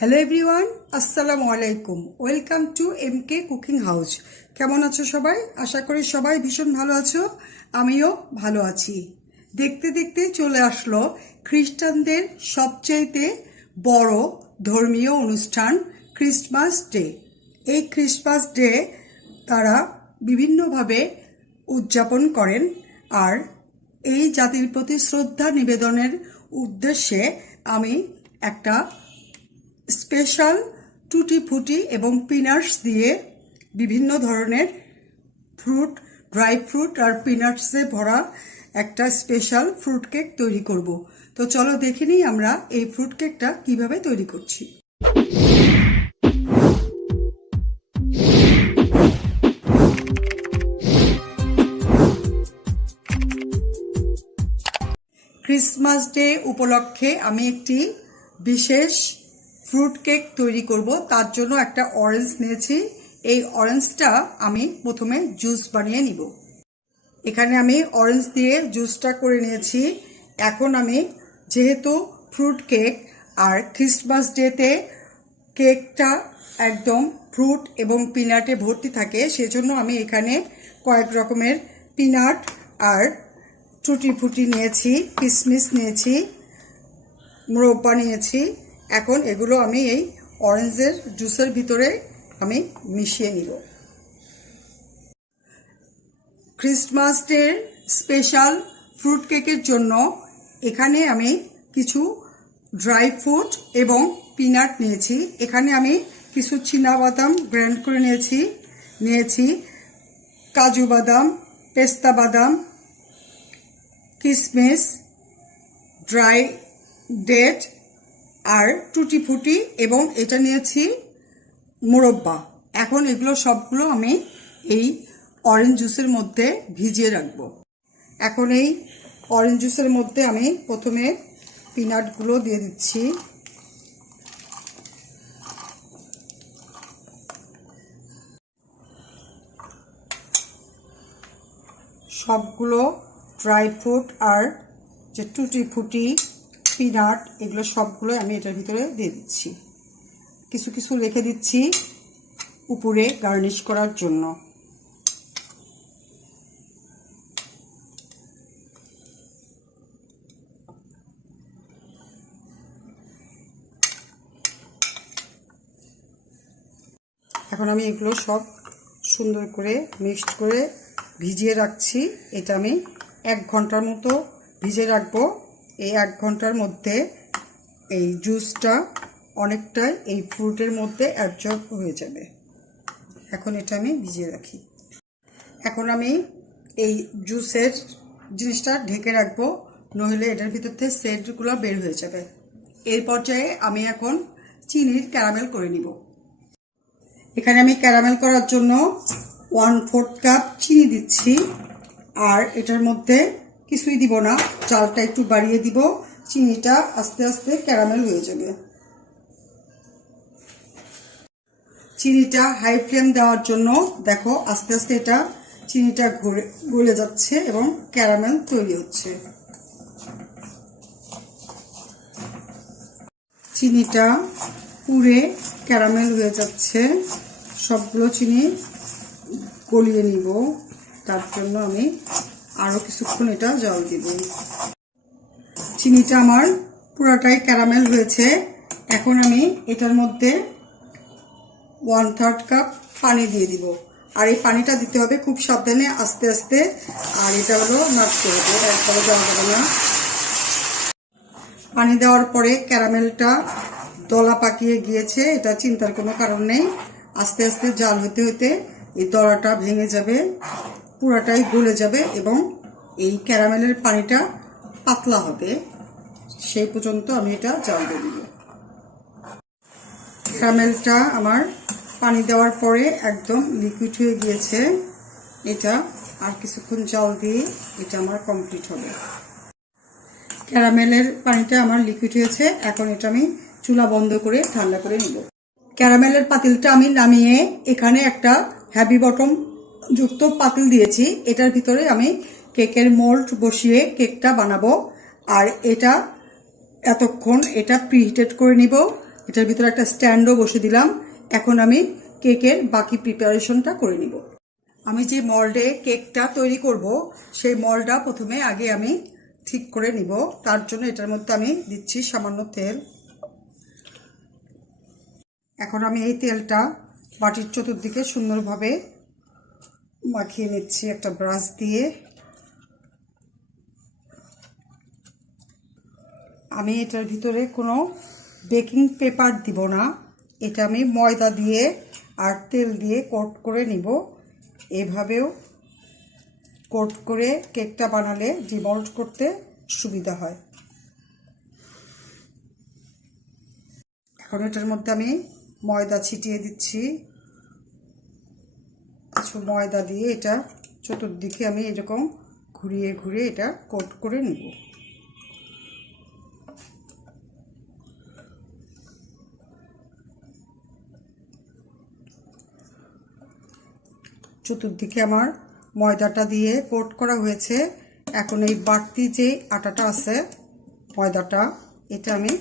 Hello everyone, আসসালামু আলাইকুম। Welcome to MK cooking house. কেমন আছো সবাই? আশা করি সবাই ভীষণ ভালো আছো, আমিও ভালো আছি। দেখতে দেখতে চলে আসলো খ্রিস্টানদের সবচাইতে বড় ধর্মীয় অনুষ্ঠান ক্রিসমাস ডে। এই ক্রিসমাস ডে তারা বিভিন্নভাবে উদযাপন করেন, আর এই জাতির প্রতি শ্রদ্ধা নিবেদনের উদ্দেশ্যে আমি একটা স্পেশাল টুটি ফুটি এবং পিনাটস দিয়ে বিভিন্ন ধরনের ফ্রুট, ড্রাই ফ্রুট আর পিনাটসে ভরা একটা স্পেশাল ফ্রুট কেক তৈরি করব। তো চলো দেখে নিই আমরা এই ফ্রুট কেকটা কিভাবে তৈরি করছি। ক্রিসমাস ডে উপলক্ষে আমি একটি বিশেষ ফ্রুট কেক তৈরি করব। তার জন্য একটা অরেঞ্জ নিয়েছি। এই অরেঞ্জটা আমি প্রথমে জুস বানিয়ে নিব। এখানে আমি অরেঞ্জ দিয়ে জুসটা করে নিয়েছি। এখন আমি, যেহেতু ফ্রুট কেক আর ক্রিসমাস ডেতে কেকটা একদম ফ্রুট এবং পিনাটে ভর্তি থাকে, সেজন্য আমি এখানে কয়েক রকমের পিনাট আর টুটি ফুটি নিয়েছি, কিশমিশ নিয়েছি, মুরব্বা নিয়েছি। এখন এগুলো আমি এই অরেঞ্জের জুসের ভিতরে আমি মিশিয়ে নিব। ক্রিসমাস ডের স্পেশাল ফ্রুট কেকের জন্য এখানে আমি কিছু ড্রাই ফ্রুট এবং পিনাট নিয়েছি। এখানে আমি কিছু চীনাবাদাম গ্রাইন্ড করে নিয়েছি কাজু বাদাম, পেস্তা বাদাম, কিশমিশ, ড্রাই ডেট আর টুটি ফুটি, এবং এটা নিয়েছি মুরব্বা। এখন এগুলো সবগুলো আমি এই অরেঞ্জ জুসের মধ্যে ভিজিয়ে রাখবো। এখন এই অরেঞ্জ জুসের মধ্যে আমি প্রথমে পিনাটগুলো দিয়ে দিচ্ছি। সবগুলো ড্রাই ফ্রুট আর যে টুটি ফুটি, পিনাট, এগুলো সবগুলো আমি এটার ভিতরে দিয়ে দিচ্ছি। কিছু কিছু রেখে দিচ্ছি উপরে গার্নিশ করার জন্য। এখন আমি এগুলো সব সুন্দর করে মিক্সড করে ভিজিয়ে রাখছি। এটা আমি 1 ঘন্টার মতো ভিজিয়ে রাখবো। এই 1 ঘন্টার মধ্যে এই জুসটা অনেকটাই এই ফ্রুটের মধ্যে অ্যাবজর্ব হয়ে যাবে। এখন এটা আমি ভিজিয়ে রাখি। এখন আমি এই জুসের জিনিসটা ঢেকে রাখবো, নইলে এটার ভিতর থেকে সেন্টগুলো বের হয়ে যাবে। এই পর্যায়ে আমি এখন চিনির ক্যারামেল করে নিব। এখানে আমি ক্যারামেল করার জন্য 1/4 কাপ চিনি দিচ্ছি, আর এটার মধ্যে কিছুই দিব না, চালটা একটু বাড়িয়ে দিব। চিনিটা আস্তে আস্তে ক্যারামেল হয়ে যাবে। চিনিটা হাই ফ্লেম দেওয়ার জন্য দেখো আস্তে আস্তে এটা চিনিটা গলে যাচ্ছে এবং ক্যারামেল তৈরি হচ্ছে। চিনিটা পুড়ে ক্যারামেল হয়ে যাচ্ছে। সবগুলো চিনি গলিয়ে নিব, তার জন্য আমি আরো কিছুক্ষণ এটা জল দিব। চিনিটা আমার পুরাটাই ক্যারামেল হয়েছে। এখন আমি এটার মধ্যে 1/3 কাপ পানি দিয়ে দিব। আর এই পানিটা দিতে হবে খুব সাবধানে, আস্তে আস্তে। আর এটা হলো নাড়তে হবে, একবারে দেওয়া যাবে না। পানি দেওয়ার পরে ক্যারামেলটা দলা পাকিয়ে গিয়েছে, এটা চিন্তার কোনো কারণ নেই। আস্তে আস্তে জাল হতে হতে এই দলাটা ভেঙে যাবে, পুরাটাই গলে যাবে এবং এই ক্যারামেলের পানিটা পাতলা হবে। সেই পর্যন্ত আমি এটা জাল দিয়ে দিব। ক্যারামেলটা আমার পানি দেওয়ার পরে একদম লিকুইড হয়ে গিয়েছে। এটা আর কিছুক্ষণ জাল দিয়ে এটা আমার কমপ্লিট হবে। ক্যারামেলের পানিটা আমার লিকুইড হয়েছে। এখন এটা আমি চুলা বন্ধ করে ঠান্ডা করে নিব। ক্যারামেলের পাতিলটা আমি নামিয়ে এখানে একটা হ্যাভি বটম যুক্ত পাতিল দিয়েছি। এটার ভিতরে আমি কেকের মোল্ড বসিয়ে কেকটা বানাবো। আর এটা এতক্ষণ এটা প্রিহিটেড করে নিব এটার ভিতরে একটা স্ট্যান্ডও বসে দিলাম। এখন আমি কেকের বাকি প্রিপারেশনটা করে নিব। আমি যে মল্ডে কেকটা তৈরি করব সেই মল্ডটা প্রথমে আগে আমি ঠিক করে নিব। তার জন্য এটার মধ্যে আমি দিচ্ছি সামান্য তেল। এখন আমি এই তেলটা বাটির চতুর্দিকে সুন্দরভাবে মাখিয়ে নিচ্ছি একটা ব্রাশ দিয়ে। আমি এটার ভিতরে কোনো বেকিং পেপার দিব না, এটা আমি ময়দা দিয়ে আর তেল দিয়ে কোট করে নিব। এভাবেও কোট করে কেকটা বানালে ডিমল্ট করতে সুবিধা হয়। এখন এটার মধ্যে আমি ময়দা ছিটিয়ে দিচ্ছি। কিছু ময়দা দিয়ে এটা চতুর্দিকে আমি এরকম ঘুরিয়ে ঘুরিয়ে এটা কোট করে নিব। চতুর্দিকে আমার ময়দাটা দিয়ে কোট করা হয়েছে। এখন এই বাড়তি যে আটাটা আছে ময়দাটা, এটা আমি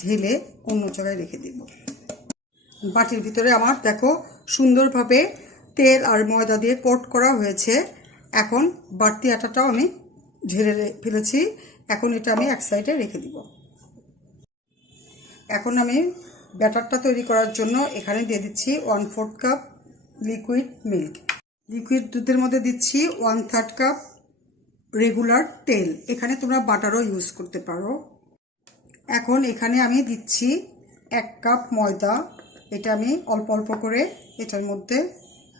ঢেলে অন্য জায়গায় রেখে দেব। বাটির ভিতরে আমার দেখো সুন্দরভাবে তেল আর ময়দা দিয়ে কোট করা হয়েছে। এখন বাড়তি আটাটাও আমি ঢেলে ফেলেছি। এখন এটা আমি এক সাইডে রেখে দিব। এখন আমি ব্যাটারটা তৈরি করার জন্য এখানে দিয়ে দিচ্ছি 1/4 কাপ লিকুইড মিল্ক। লিকুইড দুধের মধ্যে দিচ্ছি 1/3 কাপ রেগুলার তেল। এখানে তোমরা বাটারও ইউজ করতে পারো। এখন এখানে আমি দিচ্ছি 1 কাপ ময়দা। এটা আমি অল্প অল্প করে এটার মধ্যে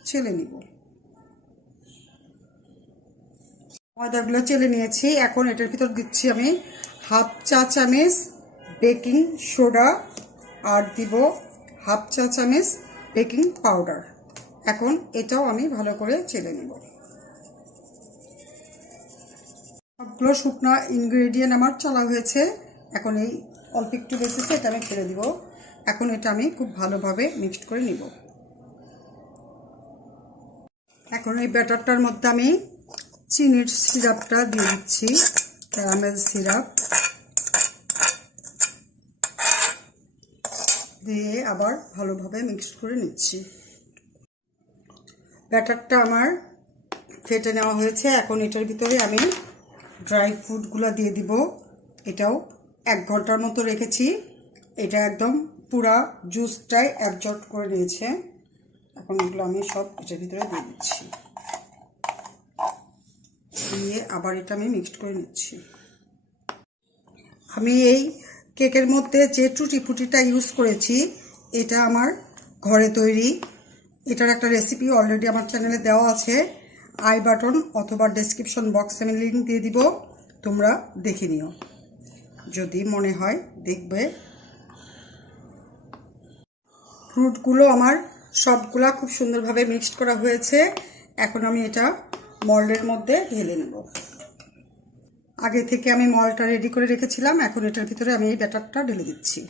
চেলে নিব। ময়দাগুলো চেলে নিয়েছি। এখন এটার ভিতর দিচ্ছি আমি 1/2 চা চামচ বেকিং সোডা আর দিব 1/2 চা চামচ বেকিং পাউডার। এখন এটাও আমি ভালো করে চেলে নেব। সবগুলো শুকনো ইনগ্রেডিয়েন্ট আমার চলা হয়েছে। এখন এই অল্প একটু বেঁচেছে, এটা আমি ফেলে দিব। এখন এটা আমি খুব ভালোভাবে মিক্সড করে নিব। এখন এই ব্যাটারটার মধ্যে আমি চিনির সিরাপটা দিয়ে দিচ্ছি, ক্যারামেল সিরাপ দিয়ে আবার ভালোভাবে মিক্সড করে নিচ্ছি। ব্যাটারটা আমার ফেটে নেওয়া হয়েছে। এখন এটার ভিতরে আমি ড্রাই ফ্রুটগুলো দিয়ে দিব। এটাও 1 ঘন্টার মতো রেখেছি। এটা একদম পুরা জুসটাই অ্যাবজর্ব করে নিয়েছে। এখন এগুলো আমি সব এটার ভিতরে দিয়ে দিচ্ছি, দিয়ে আবার এটা আমি মিক্সড করে নিচ্ছি। আমি এই কেকের মধ্যে যে টুটি ফুটিটা ইউজ করেছি এটা আমার ঘরে তৈরি। এটার একটা রেসিপি অলরেডি আমার চ্যানেলে দেওয়া আছে। আই বাটন অথবা ডেসক্রিপশন বক্সে আমি লিঙ্ক দিয়ে দিব, তোমরা দেখে নিও যদি মনে হয় দেখবে। ফ্রুটগুলো আমার সবগুলা খুব সুন্দরভাবে মিক্সড করা হয়েছে। এখন আমি এটা মল্ডের মধ্যে ঢেলে নেব। আগে থেকে আমি মলটা রেডি করে রেখেছিলাম। এখন এটার ভিতরে আমি এই ব্যাটারটা ঢেলে দিচ্ছি।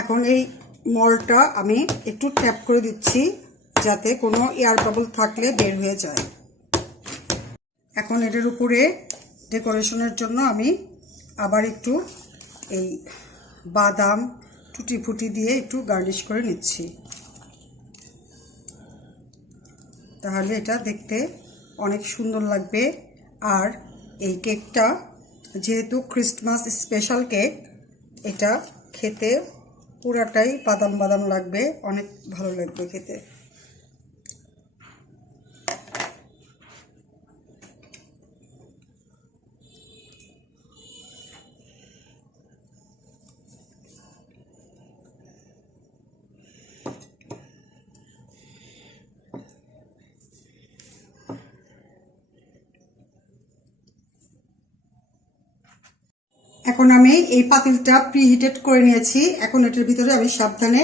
এখন এই মলটা আমি একটু ট্যাপ করে দিচ্ছি যাতে কোনো এয়ার বাবল থাকলে বের হয়ে যায়। এখন এটার উপরে ডেকোরেশনের জন্য আমি আবার একটু এই বাদাম টুটি ফুটি দিয়ে একটু গার্নিশ করে নিচ্ছি। তাহলে এটা দেখতে অনেক সুন্দর লাগবে। আর এই কেকটা যেহেতু ক্রিসমাস স্পেশাল কেক, এটা খেতে পুরাটাই বাদাম বাদাম লাগবে, অনেক ভালো লাগবে খেতে। এখন আমি এই পাতিলটা প্রিহিটেড করে নিয়েছি। এখন এটার ভিতরে আমি সাবধানে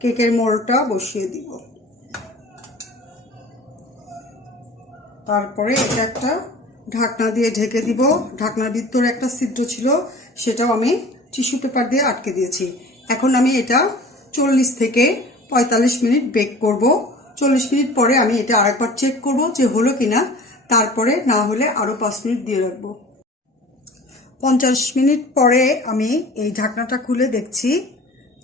কেকের মোল্ডটা বসিয়ে দিব। তারপরে এটা একটা ঢাকনা দিয়ে ঢেকে দিব। ঢাকনার ভিতরে একটা ছিদ্র ছিল, সেটাও আমি টিস্যু পেপার দিয়ে আটকে দিয়েছি। এখন আমি এটা 40 থেকে 45 মিনিট বেক করব। 40 মিনিট পরে আমি এটা আরেকবার চেক করব যে হলো কিনা। তারপরে না হলে আরও 5 মিনিট দিয়ে রাখবো। 50 মিনিট পরে আমি এই ঢাকনাটা খুলে দেখছি।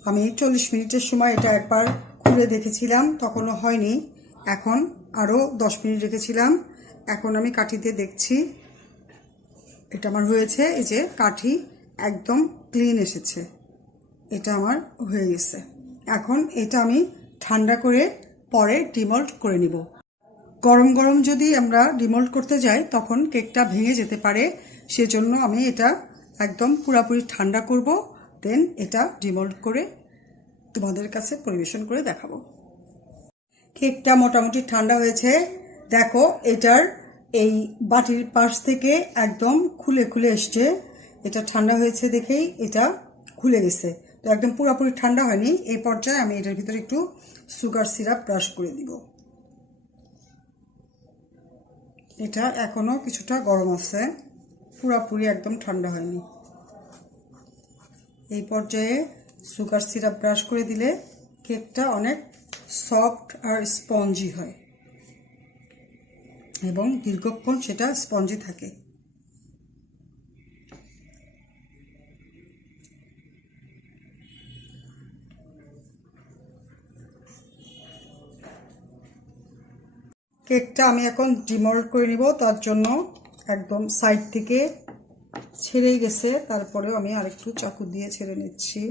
আমি 40 মিনিটের সময় এটা একবার খুলে দেখেছিলাম, তখনও হয়নি। এখন আরও 10 মিনিট রেখেছিলাম। এখন আমি কাঠি দিয়ে দেখছি, এটা আমার হয়েছে। এই যে কাঠি একদম ক্লিন এসেছে, এটা আমার হয়ে গেছে। এখন এটা আমি ঠান্ডা করে পরে ডিমোল্ড করে নিব। গরম গরম যদি আমরা ডিমোল্ড করতে যাই তখন কেকটা ভেঙে যেতে পারে, সেজন্য আমি এটা একদম পুরোপুরি ঠান্ডা করব, দেন এটা ডিমোল্ড করে তোমাদের কাছে পরিবেশন করে দেখাবো। কেকটা মোটামুটি ঠান্ডা হয়েছে। দেখো এটার এই বাটির পাশ থেকে একদম খুলে খুলে এসছে। এটা ঠান্ডা হয়েছে দেখেই এটা খুলে গেছে, তো একদম পুরোপুরি ঠান্ডা হয়নি। এই পর্যায়ে আমি এটার ভিতরে একটু সুগার সিরাপ ব্রাশ করে দিব। এটা এখনো কিছুটা গরম আছে, পুরোপুরি একদম ঠান্ডা হয়নি। এই পর্যায়ে সুগার সিরাপ ব্রাশ করে দিলে কেকটা অনেক সফট আর স্পঞ্জি হয় এবং দীর্ঘক্ষণ সেটা স্পঞ্জি থাকে। কেকটা আমি এখন ডিমোল্ড করে নিব, তার জন্য একদম সাইড থেকে ছেড়ে গেছে, তারপরেও আমি আরেকটু চাকু দিয়ে ছেড়ে নিচ্ছি।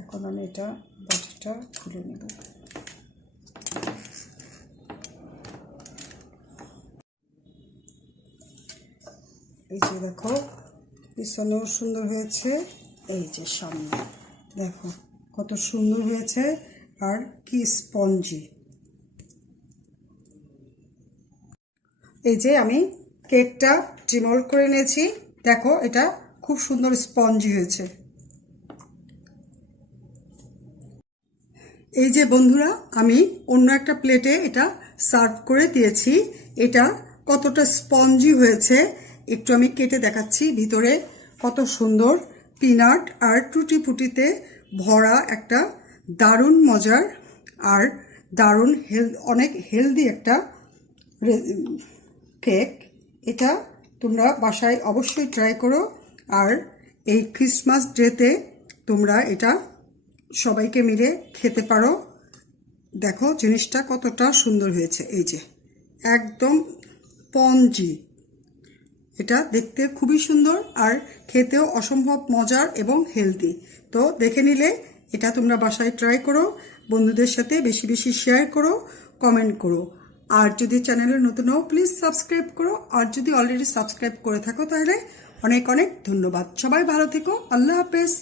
এখন আমি এটা বাটিটা খুলে নেব। এই যে দেখো পিছনেও সুন্দর হয়েছে, এই যে সামনে দেখো কত সুন্দর হয়েছে আর কি স্পঞ্জি। এই যে আমি কেকটা ডিমোল্ড করে নিয়েছি, দেখো এটা খুব সুন্দর স্পঞ্জি হয়েছে। এই যে বন্ধুরা আমি অন্য একটা প্লেটে এটা সার্ভ করে দিয়েছি। এটা কতটা স্পঞ্জি হয়েছে একটু আমি কেটে দেখাচ্ছি। ভিতরে কত সুন্দর পিনাট আর টুটি ফুটিতে ভরা একটা দারুণ মজার আর দারুণ অনেক হেলদি একটা কেক। এটা তোমরা বাসায় অবশ্যই ট্রাই করো, আর এই ক্রিসমাস ডেতে তোমরা এটা সবাইকে মিলে খেতে পারো। দেখো জিনিসটা কতটা সুন্দর হয়েছে, এই যে একদম স্পঞ্জি। এটা দেখতে খুবই সুন্দর আর খেতেও অসম্ভব মজার এবং হেলদি। তো দেখে নিলে এটা তোমরা বাসায় ট্রাই করো, বন্ধুদের সাথে বেশি বেশি শেয়ার করো, কমেন্ট করো। আর যদি চ্যানেলে নতুন হও প্লিজ সাবস্ক্রাইব করো, আর যদি অলরেডি সাবস্ক্রাইব করে থাকো তাহলে অনেক অনেক ধন্যবাদ। সবাই ভালো থেকো, আল্লাহ হাফেজ।